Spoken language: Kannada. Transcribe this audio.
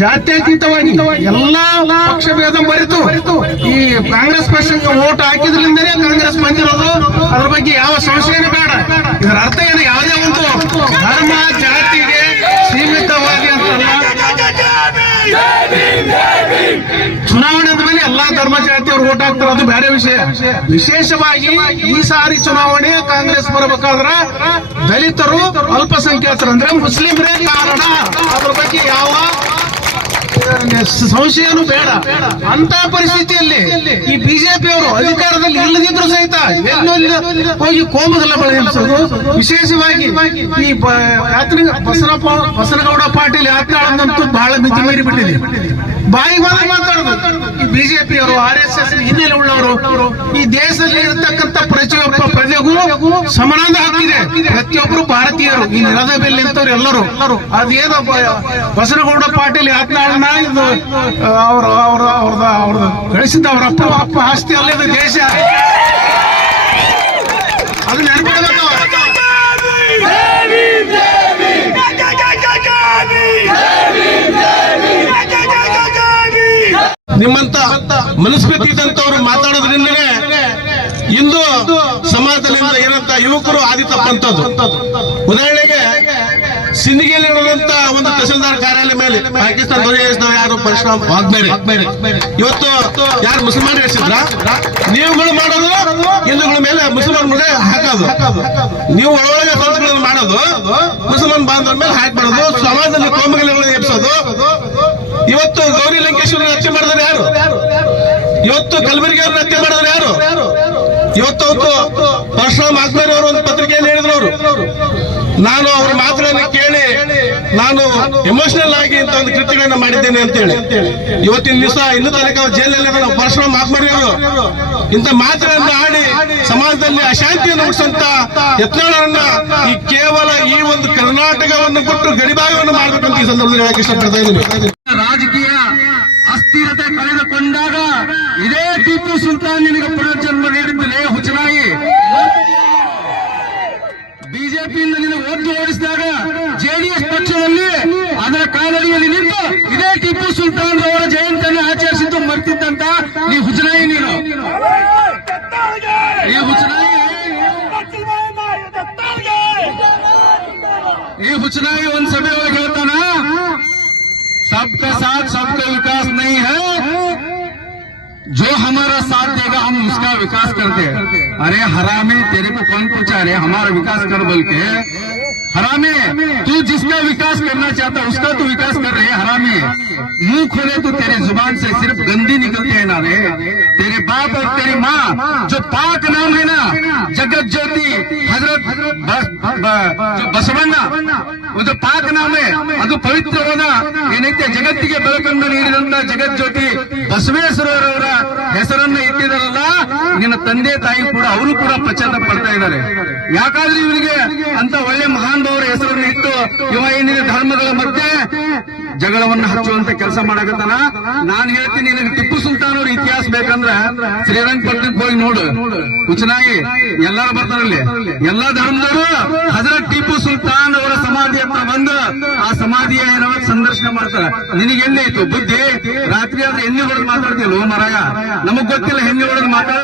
ಜಾತ್ಯತೀತವಾಗಿ ಎಲ್ಲಾ ಪಕ್ಷ ಭೇದ ಮರೆತು ಈ ಕಾಂಗ್ರೆಸ್ ಪಕ್ಷಕ್ಕೆ ವೋಟ್ ಹಾಕಿದ್ರಿಂದಲೇ ಕಾಂಗ್ರೆಸ್ ಬಂದಿರೋದು. ಅದ್ರ ಬಗ್ಗೆ ಯಾವ ಸಂಶಯನೇ ಬೇಡ. ಇದರ ಅರ್ಥ ಏನು? ಯಾವುದೇ ಒಂದು ಧರ್ಮ ಜಾತಿಗೆ ಸೀಮಿತವಾಗಿ ಅಂತಲ್ಲ. ಚುನಾವಣೆ ಅಂದ್ಮೇಲೆ ಎಲ್ಲಾ ಧರ್ಮ ಜಾತಿಯವರು ವೋಟ್ ಹಾಕ್ತಾರೆ, ಅದು ಬೇರೆ ವಿಷಯ. ವಿಶೇಷವಾಗಿ ಈ ಸಾರಿ ಚುನಾವಣೆ ಕಾಂಗ್ರೆಸ್ ಬರಬೇಕಾದ್ರ ದಲಿತರು, ಅಲ್ಪಸಂಖ್ಯಾತರು ಅಂದ್ರೆ ಮುಸ್ಲಿಮರೇ ಕಾರಣ. ಅದ್ರ ಬಗ್ಗೆ ಯಾವ ಸಂಶಯನೂ ಬೇಡ. ಅಂತ ಪರಿಸ್ಥಿತಿಯಲ್ಲಿ ಈ ಬಿಜೆಪಿಯವರು ಅಧಿಕಾರದಲ್ಲಿ ಇಲ್ಲದಿದ್ರು ಸಹಿತ ಎಲ್ಲೆಲ್ಲಿ ಹೋಗಿ ಕೋಮುಗಲ್ಲ ಬೆಳೆಸೋದು. ವಿಶೇಷವಾಗಿ ಈ ಬಸನಗೌಡ ಪಾಟೀಲ್ ಯಾತ್ರಾಳಂತೂ ಬಹಳ ಮಿತಿ ಮೀರಿ ಬಿಟ್ಟಿದೆ. ಬಾಯಿಗೆ ಬಂದು ಮಾತಾಡೋದು. ಈ ಬಿಜೆಪಿಯವರು, RSS ಹಿನ್ನೆಲೆ ಉಳ್ಳವರು ಈ ದೇಶದಲ್ಲಿ ಇರತಕ್ಕಂಥ ಪ್ರತಿಯೊಬ್ಬ ಪ್ರಜೆಗೂ ಸಮಾನ ಹಕ್ಕಿದೆ. ಪ್ರತಿಯೊಬ್ಬರು ಭಾರತೀಯರು, ಈ ನೆಲದ ಮೇಲೆ ನಿಂತವ್ರು ಎಲ್ಲರೂ. ಅದೇನೋ ಬಸನಗೌಡ ಪಾಟೀಲ್ ಯಾತ್ರಾಳನ್ನ ಇದು ಅವ್ರದ್ದು ಗಳಿಸಿದ್ದ ಅವರ ಅಪ್ಪ ಆಸ್ತಿ ಅಲ್ಲದ ದೇಶ, ಅದು ನೆನಪಿಡಬೇಕು. ನಿಮ್ಮಂತ ಮನಸ್ಕೃತಿ ಇದ್ದಂತವ್ರು ಮಾತಾಡೋದ್ರಿಂದಲೇ ಇಂದು ಸಮಾಜದಲ್ಲಿ ಏನಂತ ಯುವಕರು ಆದಿ ತಪ್ಪಂತದ್ದು. ಉದಾಹರಣೆಗೆ ಸಿಂದಗಿಯಲ್ಲಿ ನಡೆದಂತ ಒಂದು ತಹಸೀಲ್ದಾರ್ ಕಾರ್ಯಾಲಯ ಮೇಲೆ ಪಾಕಿಸ್ತಾನ ಧ್ವಜ ಯಾರು ಪರಶುರಾಮ್ ವಾಗ್ಬೇರೆ ಇವತ್ತು ಯಾರು ಮುಸಲ್ಮಾನ್ ಹೇಳಿಸಿದ್ರ? ನೀವುಗಳು ಮಾಡೋದು ಹಿಂದೂಗಳ ಮೇಲೆ ಮುಸಲ್ಮಾನ್ ಮೇಲೆ ಹಾಕೋದು. ನೀವು ಒಳಗೆ ಸಂಸ್ಥೆಗಳನ್ನು ಮಾಡೋದು, ಮುಸಲ್ಮಾನ್ ಬಾಂಧವರ ಮೇಲೆ ಹಾಕ್ಬಾರೋದು, ಸಮಾಜದಲ್ಲಿ ಕೋಮುಗಲಗಳನ್ನು ಎಬ್ಸೋದು. ಇವತ್ತು ಗೌರಿ ಲಂಕೇಶ್ವರ ಹತ್ಯೆ ಮಾಡಿದ್ರೆ ಯಾರು? ಇವತ್ತು ಕಲಬುರಗಿ ಅವ್ರನ್ನ ಹತ್ಯೆ ಮಾಡಿದ್ರೆ ಯಾರು? ಇವತ್ತು ಪರಶುರಾಮ್ ವಾಗ್ಬೇರೆ ಅವರು ಒಂದು ಪತ್ರಿಕೆಯಲ್ಲಿ ಹೇಳಿದ್ರು, ಅವರು ನಾನು ಅವ್ರ ಮಾತುಗಳನ್ನು ಕೇಳಿ ನಾನು ಎಮೋಷನಲ್ ಆಗಿ ಇಂತ ಒಂದು ಕೃತ್ಯಗಳನ್ನ ಮಾಡಿದ್ದೇನೆ ಅಂತ ಹೇಳಿ. ಇವತ್ತಿನ ದಿವಸ ಇನ್ನೂ ತನಕ ಜೈಲಲ್ಲಿ ಪರಶುರಾಮ್ ವಾಗ್ಬೇರೆ ಅವರು ಇಂಥ ಮಾತುಗಳನ್ನ ಆಡಿ ಸಮಾಜದಲ್ಲಿ ಅಶಾಂತಿಯನ್ನು ಹುಟ್ಟಿಸುವಂತ ಯತ್ನಾಳರನ್ನ ಈ ಕೇವಲ ಈ ಒಂದು ಕರ್ನಾಟಕವನ್ನು ಕೊಟ್ಟು ಗಡಿಭಾಗವನ್ನು ಮಾಡಬೇಕಂತ ಈ ಸಂದರ್ಭದಲ್ಲಿ ಹೇಳಕ್ಕೆ ಇಷ್ಟಪಡ್ತಾ ಇದ್ದೀನಿ. ರಾಜಕೀಯ ಅಸ್ಥಿರತೆ ಕಳೆದುಕೊಂಡಾಗ ಇದೇ ಟಿಪ್ಪು ಸುಲ್ತಾನ್ ನಿನಗೆ ಪುನರ್ಜನ್ಮ ನೀಡಿದ್ದಲೇ ಹುಚ್ಚನಾಯಿ. ಬಿಜೆಪಿಯಿಂದ ನಿನ್ನ ಒದ್ದು ಓಡಿಸಿದಾಗ JDS ಪಕ್ಷದಲ್ಲಿ ಅದರ ಕಾಲಡಿಯಲ್ಲಿ ನಿಂತು ಇದೇ ಟಿಪ್ಪು ಸುಲ್ತಾನ್ ಅವರ ಜಯಂತಿಯನ್ನು ಆಚರಿಸಿದ್ದು ಮರ್ತಿದ್ದಂತ ನೀ ಹುಚ್ಚನಾಯಿ. ನೀನು ಈ ಹುಚ್ಚನಾಯಿ ಒಂದ್ ಸಭೆ ಒಳಗೆ ಹೇಳ್ತಾನ, सबका साथ सबका विकास नहीं है, जो हमारा साथ देगा हम उसका विकास करते हैं। अरे हरामी, तेरे को कौन पूछा रे हमारा विकास कर बोल के? हरामी, तू जिसका विकास करना चाहता उसका तू विकास कर रहे हरामी। मुंह खोले तो तेरे जुबान से सिर्फ गंदी निकलती है ना रे। तेरे बाप और तेरी माँ जो पाक नाम है ना, जगत ज्योति हजरत जो बसवಣ್ಣ, वो जो पाक नाम है ಅದು ಪವಿತ್ರವಾದ ಏನೈತೆ ಜಗತ್ತಿಗೆ ಬೆಳಕನ್ನು ನೀಡಿದಂತ ಜಗತ್ ಜ್ಯೋತಿ ಬಸವೇಶ್ವರರವರ ಹೆಸರನ್ನ ಇಟ್ಟಿದಾರಲ್ಲ, ನಿನ್ನ ತಂದೆ ತಾಯಿ ಕೂಡ ಅವರು ಕೂಡ ಪಶ್ಚಾತ್ತಾಪ ಪಡ್ತಾ ಇದ್ದಾರೆ. ಯಾಕಾದ್ರೆ ಇವರಿಗೆ ಅಂತ ಒಳ್ಳೆ ಮಹಾನ್ ಅವರ ಹೆಸರನ್ನು ಇಟ್ಟು ಇವ ಏನಿದೆ ಧರ್ಮಗಳ ಮಧ್ಯೆ ಜಗಳವನ್ನು ಹಚ್ಚುವಂತ ಕೆಲಸ ಮಾಡಕತ್ತಾನ. ನಾನು ಹೇಳ್ತೀನಿ, ನಿನಗೆ ಟಿಪ್ಪು ಸುಲ್ತಾನ್ ಅವ್ರ ಇತಿಹಾಸ ಬೇಕಂದ್ರ ಶ್ರೀರಂಗಪಟ್ಟಣಕ್ಕೆ ಹೋಗಿ ನೋಡು. ಹುಚ್ಚನಾಗಿ ಎಲ್ಲರೂ ಬರ್ತಾರಲ್ಲಿ, ಎಲ್ಲಾ ಧರ್ಮದವರು ಹಜರತ್ ಟಿಪ್ಪು ಸುಲ್ತಾನ್ ಅವರ ಸಮಾಧಿ ಹತ್ರ ಬಂದು ಆ ಸಮಾಧಿಯ ಏನೋ ಸಂದರ್ಶನ ಮಾಡ್ತಾರೆ. ನಿನಗೆ ಎಲ್ಲೇ ಇತ್ತು ಬುದ್ಧಿ? ರಾತ್ರಿ ಆದ್ರೆ ಹೆಣ್ಣೆ ಹೊಡೆದು ಮಾತಾಡ್ತೀವಿ ಮರಾಯ, ನಮಗ್ ಗೊತ್ತಿಲ್ಲ ಹೆಣ್ಣೆ ಹೊಡೆದು ಮಾತಾಡ